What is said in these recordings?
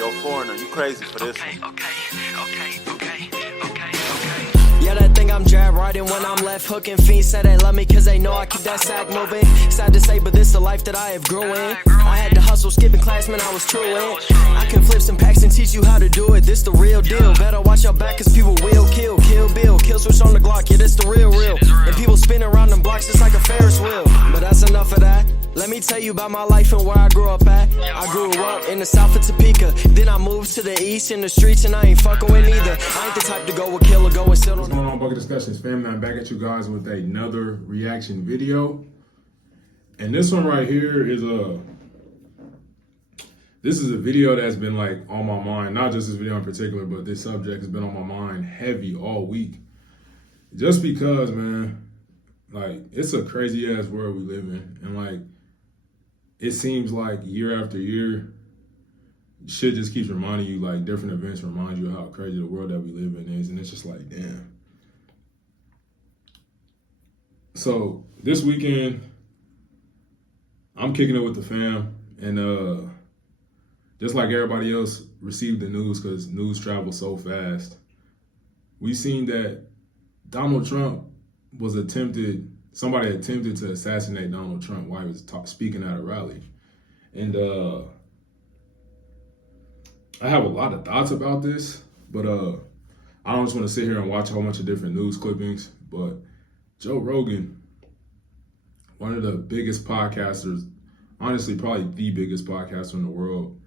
yo, foreigner, you crazy for this one. Yeah, that thing I'm jab riding when I'm left hooking. Fiends say they love me cause they know I keep that sack moving. Sad to say, but this the life that I have grew in. I had to hustle, skipping class, man, I was true in. I can flip some packs and teach you how to do it. This the real deal. Better watch your back cause people will kill. Kill Bill, kill switch on the Glock. Yeah, this the real. And people spin around them blocks just like a Ferris wheel. But that's enough of that. Let me tell you about my life and where I grew up at. I grew up in the south of Topeka. Then I moved to the east in the streets and I ain't fucking with neither. I ain't the type to go with kill or go with still. What's going on, Bucket Discussions family? I'm back at you guys with another reaction video. And this one right here is this is a video that's been like on my mind. Not just this video in particular, but this subject has been on my mind heavy all week. Just because, man, like, it's a crazy ass world we live in. And like, it seems like year after year, shit just keeps reminding you, like, different events remind you of how crazy the world that we live in is. And it's just like, damn. So this weekend, I'm kicking it with the fam. And just like everybody else received the news, because news travels so fast, we seen that Donald Trump somebody attempted to assassinate Donald Trump while he was speaking at a rally. And I have a lot of thoughts about this, but I don't just want to sit here and watch a whole bunch of different news clippings. But Joe Rogan, one of the biggest podcasters, honestly, probably the biggest podcaster in the world,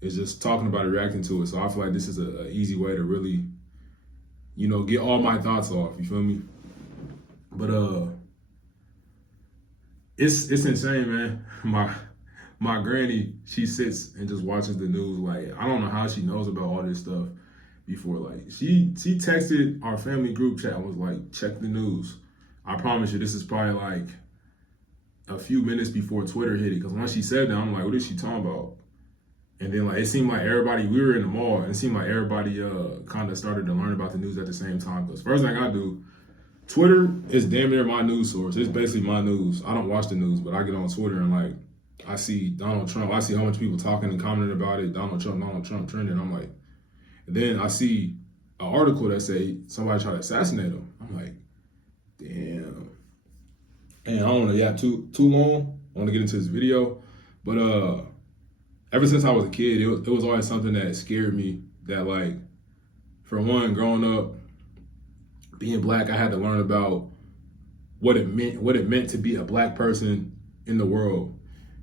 is just talking about it, reacting to it. So I feel like this is an easy way to really, you know, get all my thoughts off, you feel me? But it's insane, man. My granny, she sits and just watches the news. Like, I don't know how she knows about all this stuff before. Like, she texted our family group chat and was like, check the news. I promise you, this is probably like a few minutes before Twitter hit it. Because when she said that, I'm like, what is she talking about? And then, like, it seemed like everybody, we were in the mall, and it seemed like everybody kind of started to learn about the news at the same time. Because first thing I do, Twitter is damn near my news source. It's basically my news. I don't watch the news, but I get on Twitter and, like, I see Donald Trump. I see a whole bunch of people talking and commenting about it. Donald Trump trending. I'm like, and then I see an article that say somebody tried to assassinate him. I'm like, damn. And I don't want to yap too long. I want to get into this video, but ever since I was a kid, it was always something that scared me. That, like, for one, growing up, being black, I had to learn about what it meant to be a black person in the world.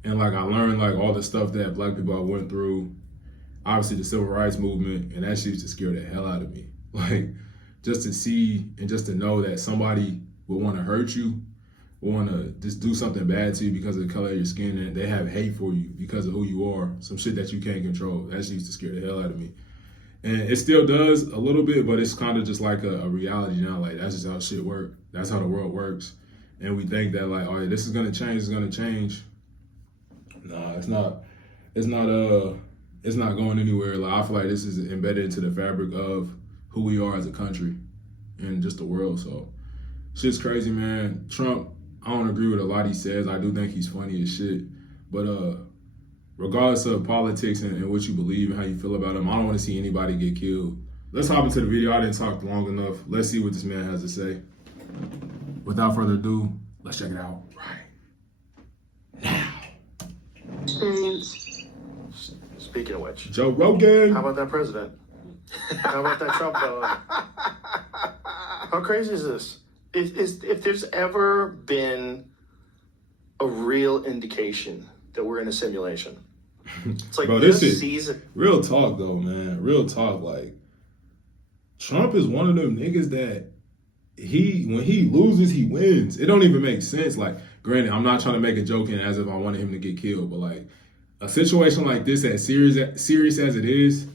And, like, I learned, like, all the stuff that black people went through, obviously the civil rights movement, and that shit used to scare the hell out of me. Like, just to see and just to know that somebody would want to hurt you, would want to just do something bad to you because of the color of your skin, and they have hate for you because of who you are, some shit that you can't control. That shit used to scare the hell out of me. And it still does a little bit, but it's kind of just like a reality now. Like, that's just how shit works. That's how the world works. And we think that, like, all right, this is going to change, it's going to change. Nah, it's not going anywhere. Like, I feel like this is embedded into the fabric of who we are as a country and just the world. So shit's crazy, man. Trump, I don't agree with a lot he says. I do think he's funny as shit. But regardless of politics and what you believe and how you feel about him, I don't want to see anybody get killed. Let's hop into the video. I didn't talk long enough. Let's see what this man has to say. Without further ado, let's check it out right now. Experience. Speaking of which, Joe Rogan. how about that president? How about that Trump fella? How crazy is this? If there's ever been a real indication that we're in a simulation, it's like, bro, this is season. Real talk though, man. Real talk. Like, Trump is one of them niggas that when he loses, he wins. It don't even make sense. Like, granted, I'm not trying to make a joke in as if I wanted him to get killed, but like a situation like this, as serious as it is,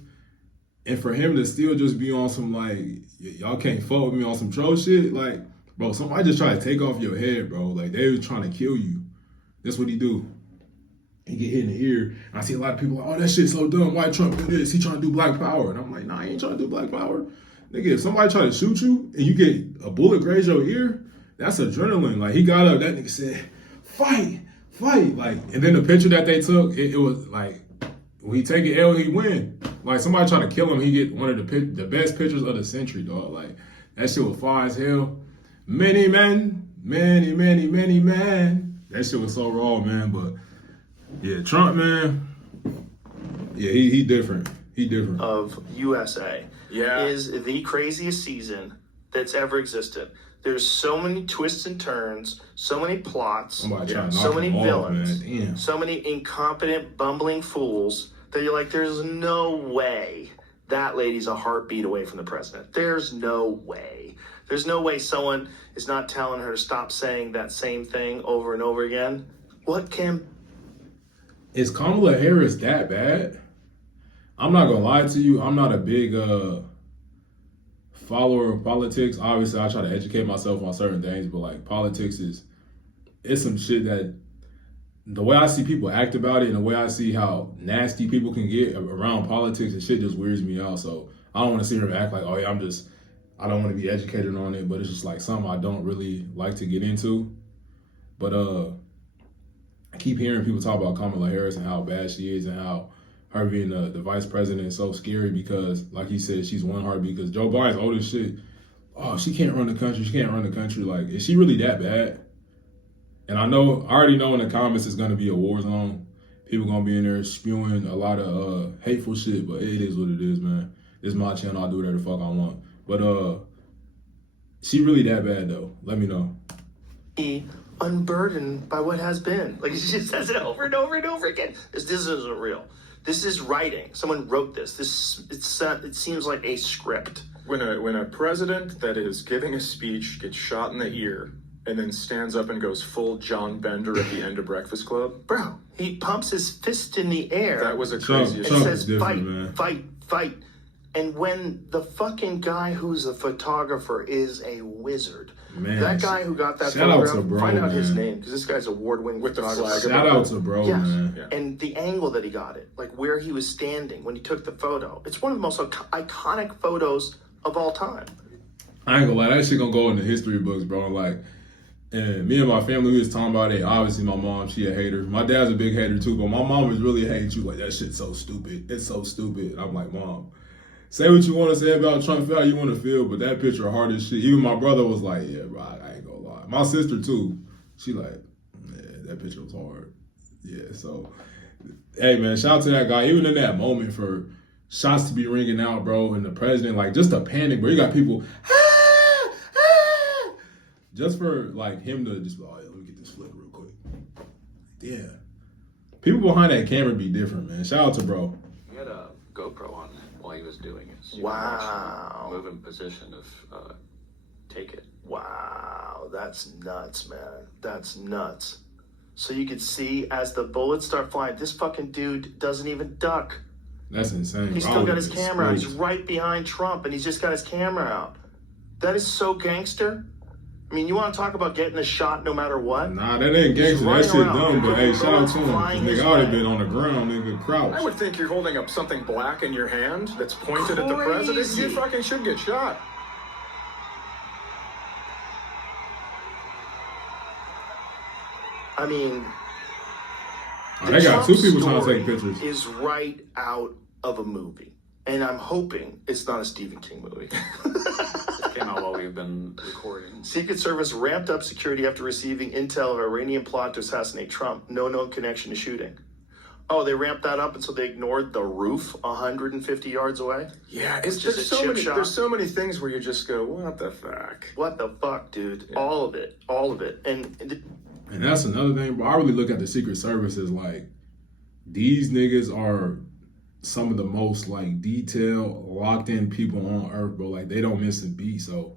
and for him to still just be on some, like, y'all can't fuck with me on some troll shit, like, bro, somebody just try to take off your head, bro. Like, they was trying to kill you. That's what he do. He get hit in the ear. I see a lot of people like, oh, that shit's so dumb. Why Trump do this? He trying to do black power. And I'm like, nah, he ain't trying to do black power. Nigga, if somebody try to shoot you and you get a bullet graze your ear, that's adrenaline. Like, he got up, that nigga said, fight. Like, and then the picture that they took, it was like, when he take an L, he win. Like somebody try to kill him, he get one of the best pictures of the century, dog. Like that shit was fire as hell. Many men. That shit was so raw, man. But yeah, Trump, man. Yeah, he different. He different. Of USA is the craziest season that's ever existed. There's so many twists and turns, so many plots, so many villains, so many incompetent, bumbling fools that you're like, there's no way that lady's a heartbeat away from the president. There's no way. There's no way someone is not telling her to stop saying that same thing over and over again. What can... Is Kamala Harris that bad? I'm not gonna lie to you. I'm not a big follower of politics. Obviously, I try to educate myself on certain things, but like politics it's some shit that the way I see people act about it and the way I see how nasty people can get around politics and shit just weirds me out. So I don't want to see her act like, oh yeah, I don't want to be educated on it, but it's just like something I don't really like to get into. But I keep hearing people talk about Kamala Harris and how bad she is and how her being the vice president is so scary because, like he said, she's one heartbeat. Because Joe Biden's old as shit. Oh, she can't run the country. She can't run the country. Like, is she really that bad? And I already know in the comments it's going to be a war zone. People going to be in there spewing a lot of hateful shit, but it is what it is, man. This is my channel. I'll do whatever the fuck I want. But she really that bad, though? Let me know. Unburdened by what has been. Like, she just says it over and over and over again. This isn't real. This is writing. Someone wrote this. It seems like a script. When a president that is giving a speech gets shot in the ear and then stands up and goes full John Bender at the end of Breakfast Club. Bro, he pumps his fist in the air. That was a crazy and says, fight. And when the fucking guy who's a photographer is a wizard. Man, that guy who got that shout photograph, out to bro, find out man. His name, because this guy's award-winning with the photographer. flag. Shout out to bro, man. Yeah. And the angle that he got it, like where he was standing when he took the photo. It's one of the most iconic photos of all time. I ain't gonna lie, that shit gonna go in the history books, bro. Like, and me and my family, we was talking about it. Obviously, my mom, she a hater. My dad's a big hater too, but my mom was really hating you. Like, that shit's so stupid. It's so stupid. And I'm like, Mom, say what you want to say about Trump, feel how you want to feel, but that picture hard as shit. Even my brother was like, yeah, bro, I ain't gonna lie. My sister too, she like, yeah, that picture was hard. Yeah, so, hey man, shout out to that guy. Even in that moment for shots to be ringing out, bro, and the president, like, just a panic, bro. You got people, just for like him to just be like, oh, yeah, let me get this flip real quick. Yeah. People behind that camera be different, man. Shout out to bro. He had a GoPro on while he was doing it. So you Wow. could watch him move in position of take it. Wow, that's nuts, man. That's nuts. So you could see as the bullets start flying, this fucking dude doesn't even duck. That's insane. He's still got his camera out. He's right behind Trump, and he's just got his camera out. That is so gangster. I mean, you want to talk about getting a shot no matter what? Nah, that ain't gangster. That shit dumb, but hey, shout out to him. Nigga, I would have been on the ground, nigga, crouch. I would think you're holding up something black in your hand that's pointed at the president. You fucking should get shot. I mean, They got two people trying to story take pictures. Is right out of a movie. And I'm hoping it's not a Stephen King movie. It came out while we've been recording. Secret Service ramped up security after receiving intel of Iranian plot to assassinate Trump. No known connection to shooting. Oh, they ramped that up, and so they ignored the roof 150 yards away? Yeah, Which is there's a so chip many. shot. There's so many things where you just go, what the fuck? What the fuck, dude? Yeah. All of it. And And that's another thing, bro. I really look at the Secret Service as like, these niggas are some of the most like detailed, locked in people on earth, bro. Like, they don't miss a beat. So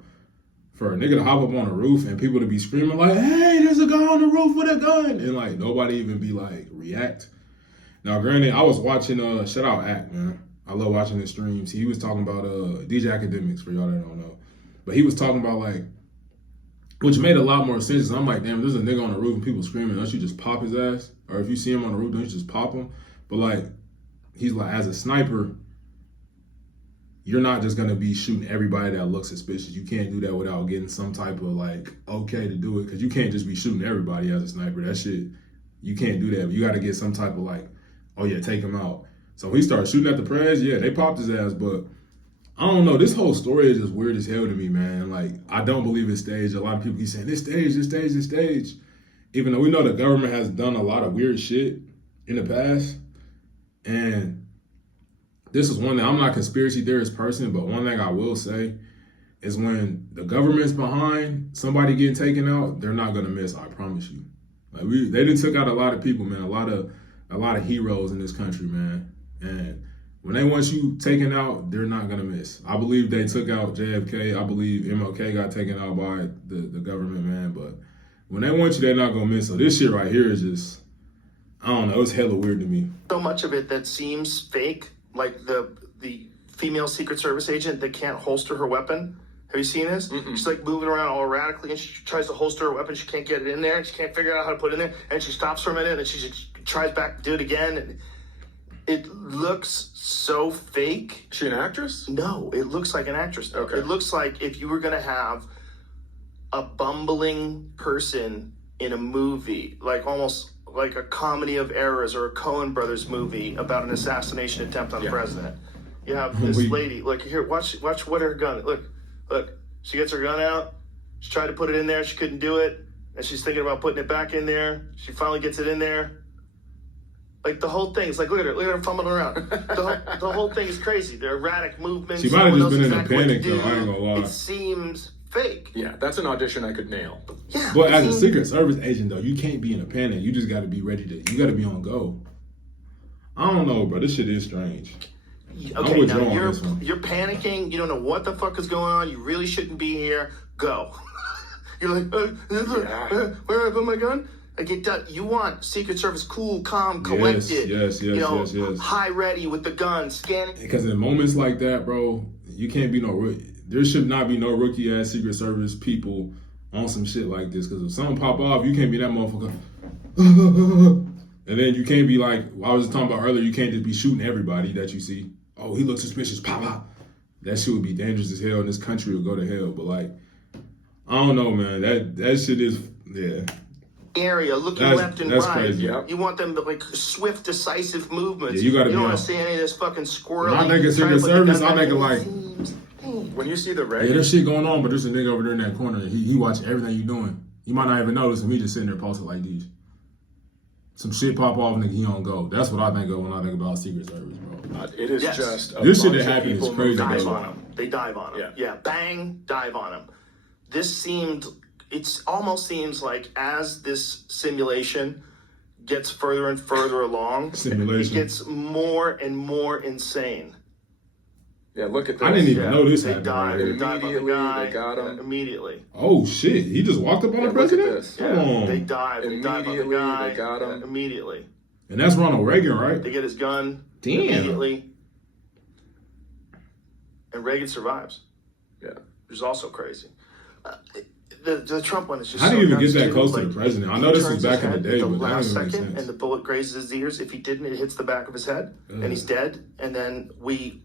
for a nigga to hop up on a roof and people to be screaming like, hey, there's a guy on the roof with a gun, and like nobody even be like react. Now, granted, I was watching shout out Act, man. I love watching his streams. He was talking about DJ Academics, for y'all that don't know. But he was talking about like, which made a lot more sense. I'm like, damn, there's a nigga on the roof and people screaming, don't you just pop his ass? Or if you see him on the roof, don't you just pop him? But like, he's like, as a sniper, you're not just gonna be shooting everybody that looks suspicious. You can't do that without getting some type of like, okay to do it. Cause you can't just be shooting everybody as a sniper. That shit, you can't do that. You gotta get some type of like, oh yeah, take him out. So he started shooting at the press. Yeah, they popped his ass, but I don't know. This whole story is just weird as hell to me, man. Like, I don't believe it's staged. A lot of people keep saying, this stage. Even though we know the government has done a lot of weird shit in the past. And this is one thing, I'm not a conspiracy theorist person, but one thing I will say is when the government's behind somebody getting taken out, they're not gonna miss, I promise you. Like they done took out a lot of people, man, a lot of heroes in this country, man. And when they want you taken out, they're not gonna miss. I believe they took out JFK. I believe MLK got taken out by the government, man. But when they want you, they're not gonna miss. So this shit right here is just, I don't know, it's hella weird to me. So much of it that seems fake, like the female Secret Service agent that can't holster her weapon. Have you seen this? Mm-mm. She's like moving around all erratically, and she tries to holster her weapon. She can't get it in there, and she can't figure out how to put it in there. And she stops for a minute, and she just tries back to do it again. And it looks so fake. Is she an actress? No, it looks like an actress. Okay. It looks like if you were going to have a bumbling person in a movie, like almost like a comedy of errors or a Coen Brothers movie about an assassination attempt on the president. You have this lady, look here, watch what her gun, look, she gets her gun out, she tried to put it in there, she couldn't do it, and she's thinking about putting it back in there, she finally gets it in there. Like the whole thing, it's like, look at her fumbling around. The whole thing is crazy. The erratic movements. She might have just been in a panic though, I ain't gonna lie. It seems fake. Yeah, that's an audition I could nail. Yeah. But as a Secret Service agent though, you can't be in a panic. You just gotta be ready you gotta be on go. I don't know, bro. This shit is strange. Okay, now you're panicking. You don't know what the fuck is going on. You really shouldn't be here. Go. You're like, where do I put my gun? Like you want Secret Service cool, calm, collected. Yes. High ready with the gun, scanning. Because in moments like that, bro, you can't be there should not be no rookie ass Secret Service people on some shit like this. Because if something pop off, you can't be that motherfucker. And then you can't be like, I was just talking about earlier, you can't just be shooting everybody that you see. Oh, he looks suspicious, pop. That shit would be dangerous as hell, and this country would go to hell. But like, I don't know, man. That shit is, yeah. Area looking left and right. Crazy. Yep. You want them to like swift, decisive movements. Yeah, you gotta you don't be want to see any of this fucking squirrel. When I think of Secret Service, I think of like, When you see the red, yeah, there's shit going on, but there's a nigga over there in that corner. He watching everything you doing. You might not even notice him. He just sitting there posted like these. Some shit pop off, nigga, he don't go. That's what I think of when I think about Secret Service, bro. it is just a this shit bunch that of happened is people crazy. Dive on him. They dive on him. Yeah. Bang, dive on him. It almost seems like as this simulation gets further and further along, it gets more and more insane. Yeah, look at this. I didn't even know this They happened. dive. Right They dive on the guy. They got him. Immediately. Oh shit! He just walked up on the Look at president. this. Come on. They dive. They dive on the Immediately, guy. they got him. Immediately. And that's Ronald Reagan, right? They get his gun. Damn. Immediately. And Reagan survives. Yeah. Which is also crazy. The Trump one is just. How do so you even nuts get that too. close to Like, the president? I he know this turns was back his in the head day, at but the that last doesn't make second, sense. and the bullet grazes his ears. If he didn't, it hits the back of his head, and he's dead. And then we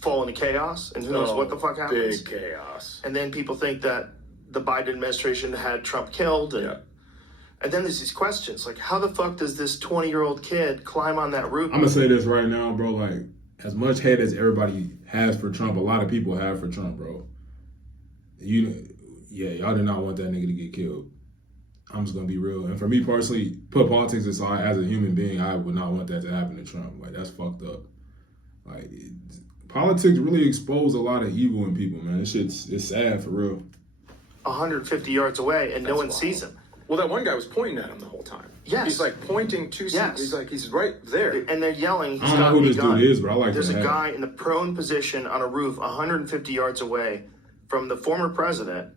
fall into chaos, and who knows what the fuck happens. Big chaos. And then people think that the Biden administration had Trump killed, and then there's these questions like, how the fuck does this 20-year-old kid climb on that roof? I'm gonna say this right now, bro. Like, as much hate as everybody has for Trump, a lot of people have for Trump, bro. Y'all did not want that nigga to get killed. I'm just gonna be real. And for me personally, put politics aside, as a human being, I would not want that to happen to Trump. Like, that's fucked up. Like, politics really expose a lot of evil in people, man. It's sad for real. 150 yards away, and no one sees him. Well, that one guy was pointing at him the whole time. Yes. He's like pointing to. Yes. He's like, he's right there. And they're yelling. He's I don't know who this dude is, but I like There's that a hat. guy in the prone position on a roof 150 yards away from the former president.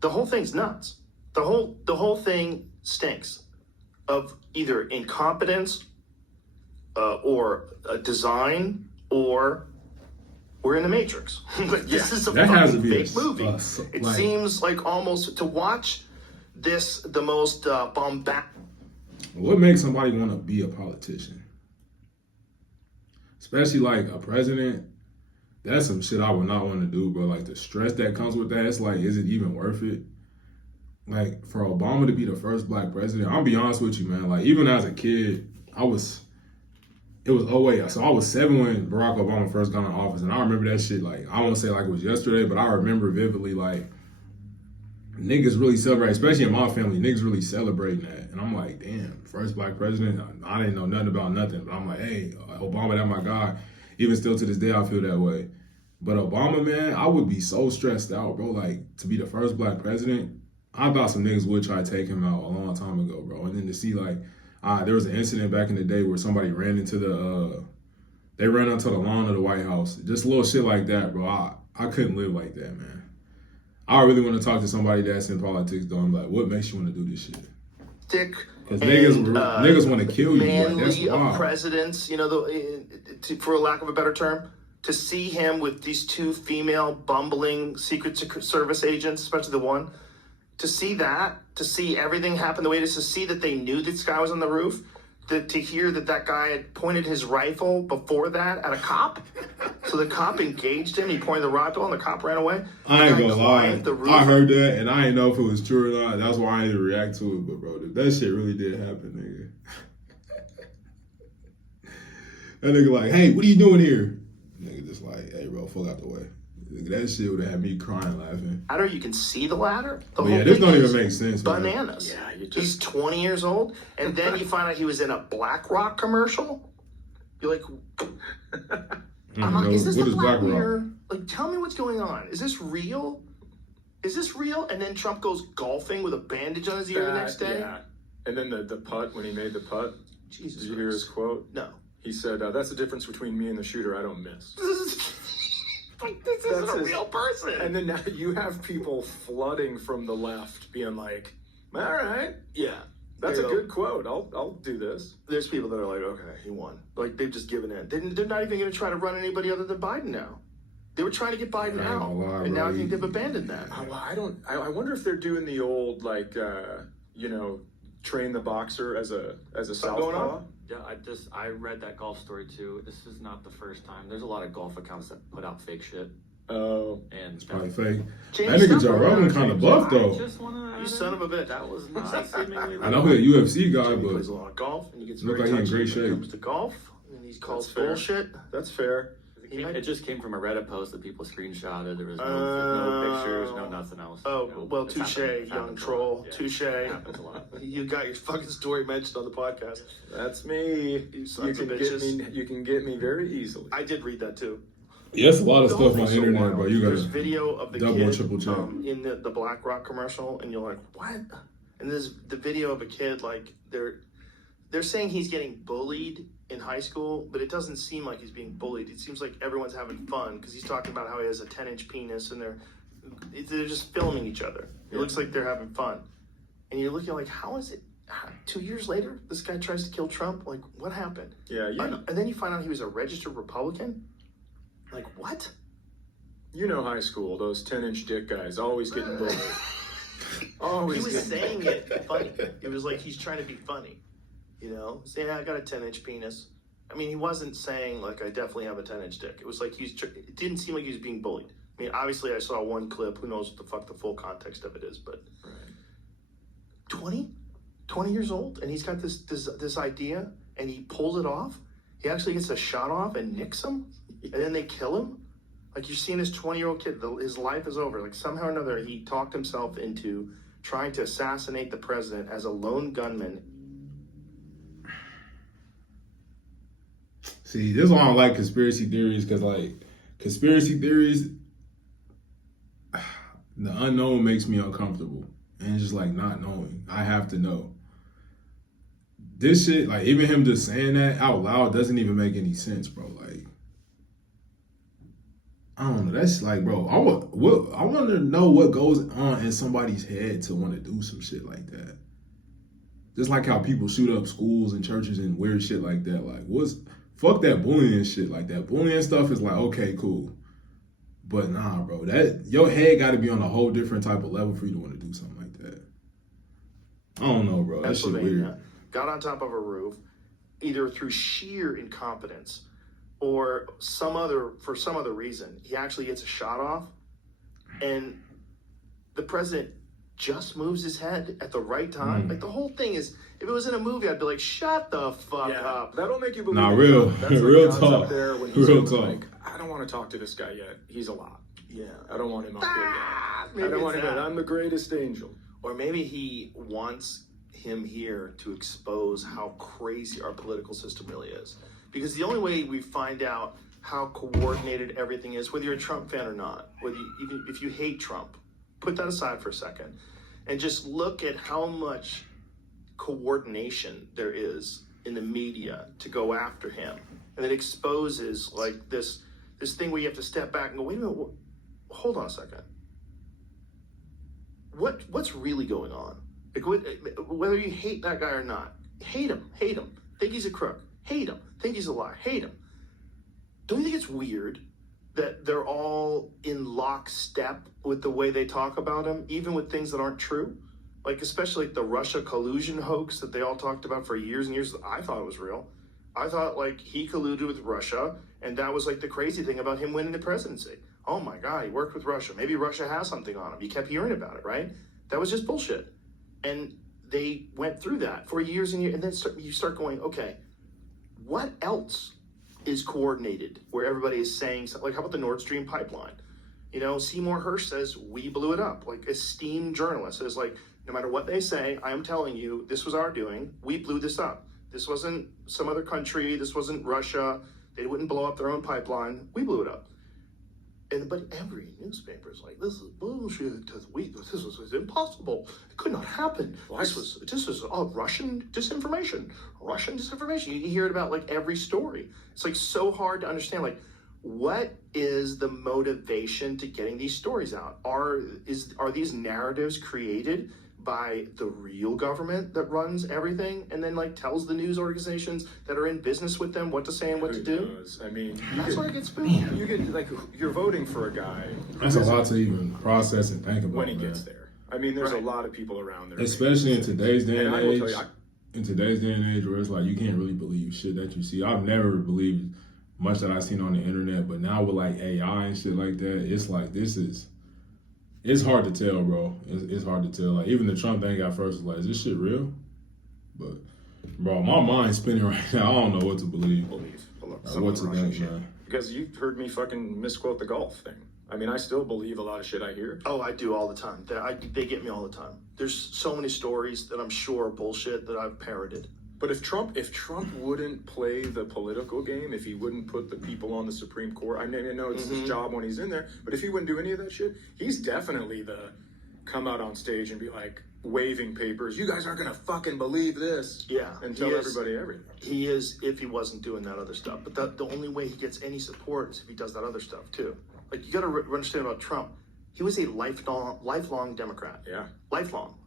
The whole thing's nuts. The whole thing stinks of either incompetence or design, or we're in the Matrix. This is a That has to fucking be fake movie. It seems like almost to watch this the most bombastic. What makes somebody want to be a politician? Especially like a president. That's some shit I would not want to do, bro. Like the stress that comes with that, it's like, is it even worth it? Like for Obama to be the first black president, I'll be honest with you, man. Like even as a kid, I was It was 08. So I was 7 when Barack Obama first got in office, and I remember that shit like I won't say like it was yesterday, but I remember vividly like niggas really celebrate, especially in my family. Niggas really celebrating that, and I'm like, damn, first black president. I didn't know nothing about nothing, but I'm like, hey, Obama, that my guy. Even still to this day, I feel that way. But Obama, man, I would be so stressed out, bro. Like to be the first black president, I thought some niggas would try to take him out a long time ago, bro. And then to see like. There was an incident back in the day where somebody ran into they ran onto the lawn of the White House. Just little shit like that, bro. I couldn't live like that, man. I really want to talk to somebody that's in politics, though. I'm like, what makes you want to do this shit? Dick. Because niggas want to kill you. Like, that's Manly wild. of presidents, you know, for lack of a better term, to see him with these 2 female bumbling Secret Service agents, especially the one, to see that, to see everything happen the way it is, to see that they knew this guy was on the roof, to hear that guy had pointed his rifle before that at a cop. So the cop engaged him, he pointed the rifle and the cop ran away. I ain't gonna lie. I heard that and I didn't know if it was true or not. That's why I didn't react to it. But bro, that shit really did happen, nigga. That nigga like, hey, what are you doing here? Nigga just like, hey bro, fuck out the way. That shit would have had me crying laughing. Ladder, you can see the ladder. This don't even make sense. Bananas. Yeah, He's 20 years old, and then you find out he was in a BlackRock commercial. You're like, is this the Black Mirror? Like, tell me what's going on. Is this real? Is this real? And then Trump goes golfing with a bandage on his ear the next day. Yeah. And then the putt, when he made the putt, Jesus, did you hear his quote? No. He said, "That's the difference between me and the shooter. I don't miss." Like, this isn't a real person. And then now you have people flooding from the left being like, all right, Yeah. that's a good quote. I'll do this. There's people that are like, okay, he won. Like, they've just given in. They're not even going to try to run anybody other than Biden now. They were trying to get Biden out. And now I think they've abandoned that. I wonder if they're doing the old, like, train the boxer as a southpaw. Yeah, I read that golf story too. This is not the first time. There's a lot of golf accounts that put out fake shit. Oh. And it's probably fake. James, that nigga Joe Rogan kind of buff though. You son of a bitch. That was not seemingly. I know he's a UFC guy, He but plays a lot of golf, and he gets look very like he in touchy great when shape. it comes to golf, and he calls bullshit. That's fair. It just came from a Reddit post that people screenshotted. There was no pictures, no nothing else. Oh, you know, well, it's touche, happened- young happens a troll. lot. Yeah, Touche. it happens a lot. You got your fucking story mentioned on the podcast. That's me. You sons of bitches. You can get me very easily. I did read that too. yeah, it's a lot of stuff on the So internet, wild. bro. You There's gotta video of the double kid and triple check. in the BlackRock commercial, and you're like, what? And there's the video of a kid like they're saying he's getting bullied in high school, but it doesn't seem like he's being bullied. It seems like everyone's having fun because he's talking about how he has a 10-inch penis, and they're just filming each other. It looks like they're having fun, and you're looking like, how is it? 2 years later, this guy tries to kill Trump. Like, what happened? Yeah, And then you find out he was a registered Republican. Like, what? you know high school, those 10-inch dick guys always getting bullied. Always He was getting saying it funny. It was like he's trying to be funny. You know? Say, yeah, I got a 10-inch penis. I mean, he wasn't saying, like, I definitely have a 10-inch dick. It was like it didn't seem like he was being bullied. I mean, obviously, I saw one clip. Who knows what the fuck the full context of it is, but... Right. 20 years old, and he's got this idea, and he pulls it off. He actually gets a shot off and nicks him, and then they kill him. Like, you're seeing this 20-year-old kid, his life is over. Like, somehow or another, he talked himself into trying to assassinate the president as a lone gunman. See, this is why I don't like conspiracy theories, because, like, conspiracy theories, the unknown makes me uncomfortable. And it's just, like, not knowing. I have to know. This shit, like, even him just saying that out loud doesn't even make any sense, bro. Like, I don't know. That's like, bro, I want to know what goes on in somebody's head to want to do some shit like that. Just like how people shoot up schools and churches and weird shit like that. Like, fuck that bullying shit. Like, that bullying stuff is like, okay, cool. But nah, bro, your head got to be on a whole different type of level for you to want to do something like that. I don't know, bro. That shit weird. Got on top of a roof, either through sheer incompetence or for some other reason. He actually gets a shot off, and the president just moves his head at the right time. Like, the whole thing is, if it was in a movie, I'd be like, shut the fuck up. That'll make you believe. Nah, it. real, That's like real God's talk. Up there when he's Real going, talk. like, I don't want to talk to this guy yet. He's a lot. Yeah. I don't want him up there yet. Maybe I don't want it's him. that. I'm the greatest angel. Or maybe he wants him here to expose how crazy our political system really is. Because the only way we find out how coordinated everything is, whether you're a Trump fan or not, whether you, even if you hate Trump, put that aside for a second, and just look at how much coordination there is in the media to go after him, and it exposes like this thing where you have to step back and go, wait a minute, hold on a second. What's really going on? Like, whether you hate that guy or not, hate him, think he's a crook, hate him, think he's a liar, hate him. Don't you think it's weird that they're all in lockstep with the way they talk about him, even with things that aren't true? Like, especially like the Russia collusion hoax that they all talked about for years and years. I thought it was real. I thought like he colluded with Russia, and that was like the crazy thing about him winning the presidency. Oh my God, he worked with Russia. Maybe Russia has something on him. You kept hearing about it, right? That was just bullshit. And they went through that for years and years, and then you start going, okay, what else is coordinated where everybody is saying something? Like, how about the Nord Stream pipeline? You know, Seymour Hersh says we blew it up. Like, esteemed journalist is like, no matter what they say, I am telling you, this was our doing. We blew this up. This wasn't some other country. This wasn't Russia. They wouldn't blow up their own pipeline. We blew it up. But every newspaper is like, this is bullshit. This was impossible. It could not happen. This was all Russian disinformation. You hear it about like every story. It's like so hard to understand. Like, what is the motivation to getting these stories out? Are these narratives created by the real government that runs everything and then like tells the news organizations that are in business with them what to say and what to do? Knows? I mean, That's why it gets spooked. You get like you're voting for a guy. That's a lot to even process and think about when he man. gets there. I mean, there's Right. a lot of people around there, Especially in today's day and I will age. tell you, In today's day and age, where it's like you can't really believe shit that you see. I've never believed much that I've seen on the internet, but now with like AI and shit like that, it's like it's hard to tell, bro. It's hard to tell. Like, even the Trump thing at first was like, is this shit real? But, bro, my mind's spinning right now. I don't know what to believe. What to think, man. Because you've heard me fucking misquote the golf thing. I mean, I still believe a lot of shit I hear. Oh, I do all the time. They get me all the time. There's so many stories that I'm sure are bullshit that I've parroted. But if Trump wouldn't play the political game, if he wouldn't put the people on the Supreme Court, I know it's his job when he's in there, but if he wouldn't do any of that shit, he's definitely the come out on stage and be like waving papers. You guys aren't gonna fucking believe this. Yeah, and tell everybody everything. He is if he wasn't doing that other stuff. But the only way he gets any support is if he does that other stuff too. Like, you got to understand about Trump. He was a lifelong Democrat. Yeah, lifelong,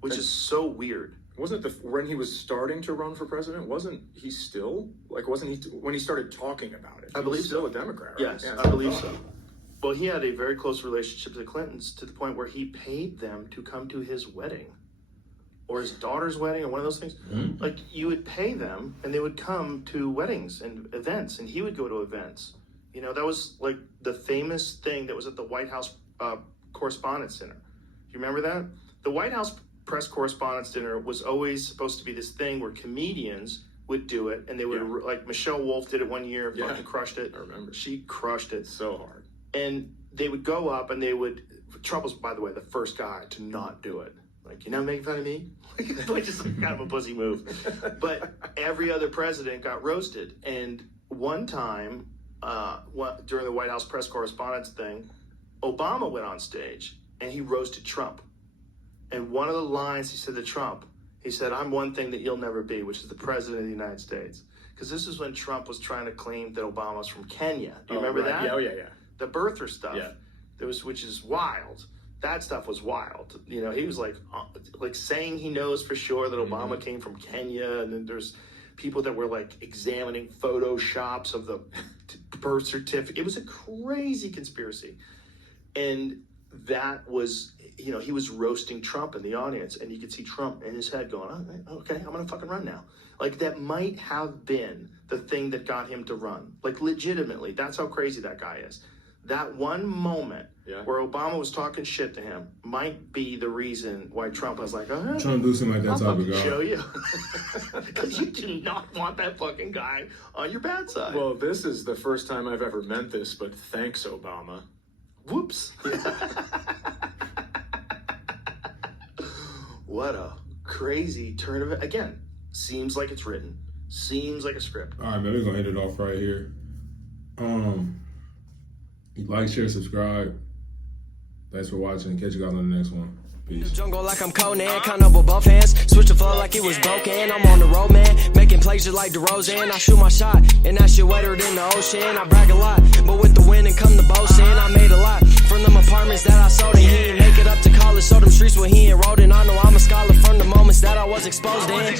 which is so weird. Wasn't when he was starting to run for president? Wasn't he still Wasn't he when he started talking about it? I believe was still a Democrat, right? Yes, yeah, I believe so. Well, he had a very close relationship to the Clintons to the point where he paid them to come to his wedding, or his daughter's wedding, or one of those things. Mm-hmm. Like, you would pay them, and they would come to weddings and events, and he would go to events. You know, that was like the famous thing that was at the White House Correspondents' Dinner. Do you remember that? The White House Press Correspondents' Dinner was always supposed to be this thing where comedians would do it, and they would, like Michelle Wolf did it one year, and fucking crushed it. I remember. She crushed it. So hard. And they would go up, and Trump was, by the way, the first guy to not do it. Like, you're not making fun of me? Which is kind of a pussy move. But every other president got roasted. And one time, during the White House press correspondence thing, Obama went on stage and he roasted Trump. And one of the lines he said to Trump, he said, "I'm one thing that you'll never be, which is the president of the United States." Because this is when Trump was trying to claim that Obama was from Kenya. Do you remember that? Yeah, yeah. The birther stuff. Yeah. Which is wild. That stuff was wild. You know, he was like saying he knows for sure that Obama came from Kenya, and then there's people that were like examining photoshops of the birth certificate. It was a crazy conspiracy. And that was, you know, he was roasting Trump in the audience, and you could see Trump in his head going, "Oh, okay, I'm gonna fucking run now." Like, that might have been the thing that got him to run. Like, legitimately, that's how crazy that guy is. That one moment where Obama was talking shit to him, might be the reason why Trump was like, Trump do seem like that type of guy. show you. Because you do not want that fucking guy on your bad side. Well, this is the first time I've ever meant this, but thanks, Obama. Whoops. What a crazy turn of it. Again, seems like it's written. Seems like a script. All right, man, we're going to end it off right here. Like, share, subscribe. Thanks for watching. Catch you guys on the next one. Peace. Jungle like I'm Conan, count up with both hands. Switch the flow like it was broken. I'm on the road, man. Making plays just like DeRozan. I shoot my shot, and that shit wetter than the ocean. I brag a lot, but with the wind and come the boasting. I made a lot from them apartments that I sold, and he didn't make it up to college. So them streets where he enrolled in. I know I'm a scholar from the moments that I was exposed in.